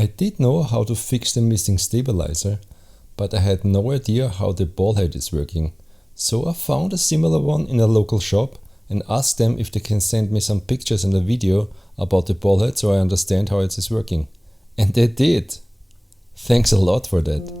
I did know how to fix the missing stabilizer, but I had no idea how the ball head is working. So I found a similar one in a local shop and asked them if they can send me some pictures and a video about the ball head so I understand how it is working. And they did! Thanks a lot for that.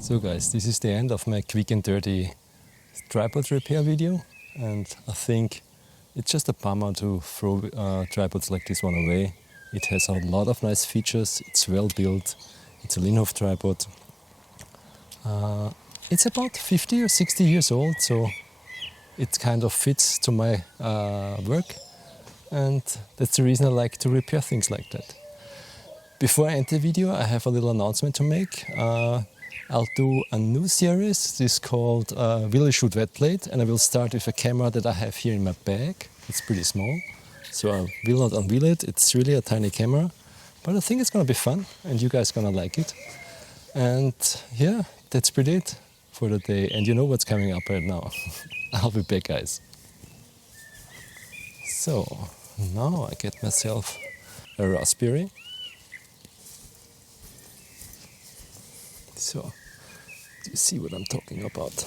So guys, this is the end of my quick and dirty tripod repair video, and I think it's just a bummer to throw tripods like this one away. It has a lot of nice features, it's well built, it's a Linhof tripod. It's about 50 or 60 years old, so it kind of fits to my work, and that's the reason I like to repair things like that. Before I end the video, I have a little announcement to make. I'll do a new series. This is called Will I Shoot Wet Plate, and I will start with a camera that I have here in my bag. It's pretty small, so I will not unveil it. It's really a tiny camera, but I think it's gonna be fun, and you guys gonna like it. And yeah, that's pretty it for the day. And you know what's coming up right now. I'll be back, guys. So now I get myself a raspberry. So, do you see what I'm talking about?